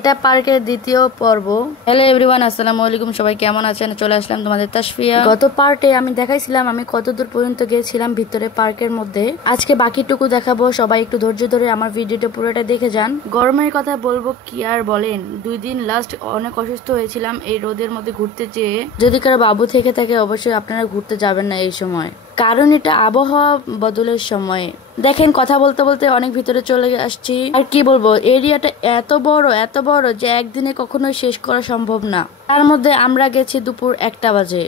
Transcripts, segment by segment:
এটা পার্কের দ্বিতীয় পর্ব। হ্যালো এভরিওয়ান, আসসালামু আলাইকুম। সবাই কেমন আছেন? চলে আসলাম তোমাদের তাসফিয়া। গত পার্টে আমি দেখাইছিলাম আমি কতদূর পর্যন্ত গিয়েছিলাম ভিতরে পার্কের মধ্যে। আজকে বাকিটুকু দেখাবো। সবাই একটু ধৈর্য ধরে আমার ভিডিওটা পুরোটা দেখে যান। গরমের কথা বলবো কি আর বলেন, 2 দিন লাস্ট অনেক অসুস্থ হয়েছিলাম এই রোদের মধ্যে ঘুরতে যেয়ে। যদি কারো বাবু থেকে থাকে অবশ্যই আপনারা ঘুরতে যাবেন না এই সময়, কারণ এটা আবহাওয়া বদলের সময়। দেখেন কথা বলতে বলতে অনেক ভিতরে চলে আসছি। আর কি বলবো, এরিয়াটা এত বড় যে একদিনে কখনোই শেষ করা সম্ভব না। তার মধ্যে আমরা গেছি দুপুর 1টা বাজে,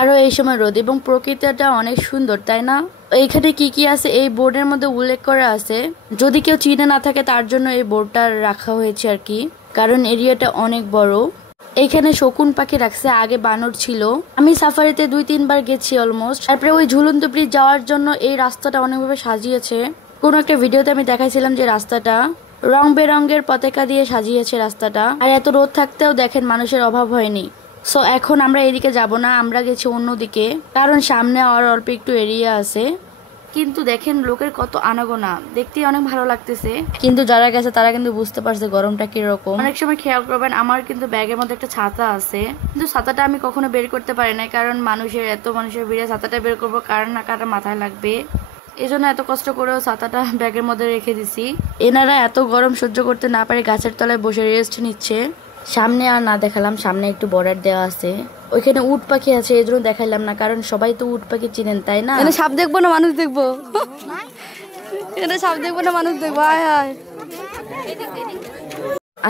আরো এই সময় রোদ, এবং প্রকৃতিটা অনেক সুন্দর, তাই না? এইখানে কি কি আছে এই বোর্ডের মধ্যে উল্লেখ করা আছে। যদি কেউ চিনে না থাকে তার জন্য এই বোর্ডটা রাখা হয়েছে আর কি, কারণ এরিয়াটা অনেক বড়। এইখানে শকুন পাখি রাখছে, আগে বানর ছিল। আমি সাফারিতে 2-3 বার গেছি অলমোস্ট। তারপরে ওই ঝুলন্ত ব্রিজ যাওয়ার জন্য এই রাস্তাটা অনেকভাবে সাজিয়েছে। কোন একটা ভিডিওতে আমি দেখাইছিলাম যে রাস্তাটা রং বেরঙের পতাকা দিয়ে সাজিয়েছে রাস্তাটা। আর এত রোদ থাকতেও দেখেন মানুষের অভাব হয়নি। সো এখন আমরা এদিকে যাব না, আমরা গেছি অন্যদিকে, কারণ সামনে আর অল্প একটু এরিয়া আছে। কিন্তু দেখেন লোকের কত আনাগোনা, দেখতে অনেক ভালো লাগতেছে। কিন্তু যারা গেছে তারা কিন্তু বুঝতে পারছে গরমটা কিরকম। অনেক সময় খেয়াল করবেন আমার কিন্তু ব্যাগের মধ্যে একটা ছাতা আছে, কিন্তু ছাতাটা আমি কখনো বের করতে পারি না, কারণ মানুষের ভিড়ে ছাতাটা বের করবো কার না কার মাথায় লাগবে। এই জন্য এত কষ্ট করেও ছাতাটা ব্যাগের মধ্যে রেখে দিছি। এনারা এত গরম সহ্য করতে না পারে গাছের তলায় বসে রেস্ট নিচ্ছে। সামনে আর না দেখালাম, সামনে একটু বর্ডার দেওয়া আছে, ওইখানে উট পাখি আছে, এই জন্য দেখাইলাম না, কারণ সবাই তো উট পাখি চিনেন, তাই না? সাপ দেখবো না মানুষ দেখবো, সাপ দেখবো না মানুষ দেখবো।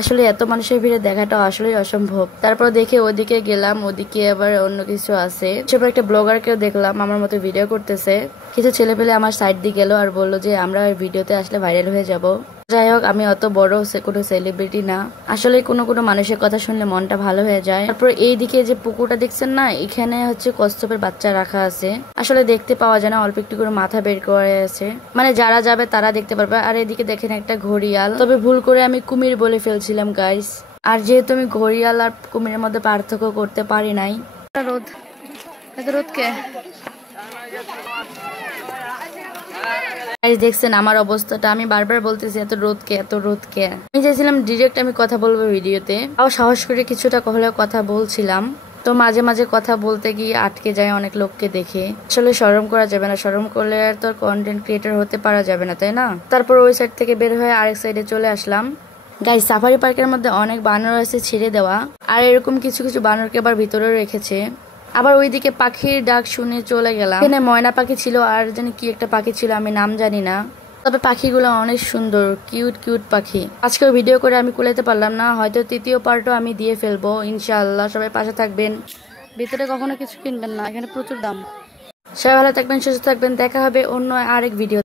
আসলে এত মানুষের ভিড়ে দেখাটা আসলেই অসম্ভব। তারপর দেখে ওদিকে গেলাম, ওদিকে আবার অন্য কিছু আছে। সব একটা ব্লগারকেও দেখলাম আমার মতো ভিডিও করতেছে। কিছু ছেলে পেলে আমার সাইড দিয়ে গেল আর বললো যে আমরা ভিডিওতে আসলে ভাইরাল হয়ে যাব। যাই হোক, আমি অত বড় কোনো সেলিব্রিটি না। আসলে কোনো মানুষের কথা শুনলে মনটা ভালো হয়ে যায়। তারপর এইদিকে যে পুকুরটা দেখছেন না, এখানে হচ্ছে কচ্ছপের বাচ্চা রাখা আছে। আসলে দেখতে পাওয়া যায় না, অল্প একটু করে মাথা বের করে আছে, মানে যারা যাবে তারা দেখতে পারবে। আর এদিকে দেখেন একটা ঘড়িয়াল, তবে ভুল করে আমি কুমির বলে ফেলছিলাম গাইস। আর যেহেতু আমি ঘড়িয়াল আর কুমিরের মধ্যে পার্থক্য করতে পারি নাই। রোদ, এত রোদ কে? দেখছেন আমার অবস্থাটা, আমি বারবার বলতেছি এত রোদ কে। আমি চাইছিলাম ডিরেক্ট আমি কথা বলবো ভিডিওতে, তাও সাহস করে কিছুটা হলেও কথা বলছিলাম। তো মাঝে মাঝে কথা বলতে গিয়ে আটকে যায় অনেক লোককে দেখে। আসলে শরম করা যাবে না, শরম করলে আর তোর কন্টেন্ট ক্রিয়েটর হতে পারা যাবে না, তাই না? তারপর ওই সাইড থেকে বের হয়ে আরেক সাইডে চলে আসলাম। গাইস, সাফারি পার্কের মধ্যে অনেক বানর আছে ছেড়ে দেওয়া, আর এরকম কিছু কিছু বানরকে আবার ভিতরেও রেখেছে। আবার ওইদিকে পাখির ডাক শুনে চলে গেলাম। এখানে ময়না পাখি ছিল আর জানি কি একটা পাখি ছিল, আমি নাম জানি না, তবে পাখিগুলো অনেক সুন্দর, কিউট পাখি। আজকেও ভিডিও করে আমি কুলাইতে পারলাম না, হয়তো তৃতীয় পার্টও আমি দিয়ে ফেলবো ইনশাআল্লাহ। সবাই পাশে থাকবেন। ভিতরে কখনো কিছু কিনবেন না, এখানে প্রচুর দাম। সবাই ভালো থাকবেন, সুস্থ থাকবেন। দেখা হবে অন্য আরেক ভিডিও।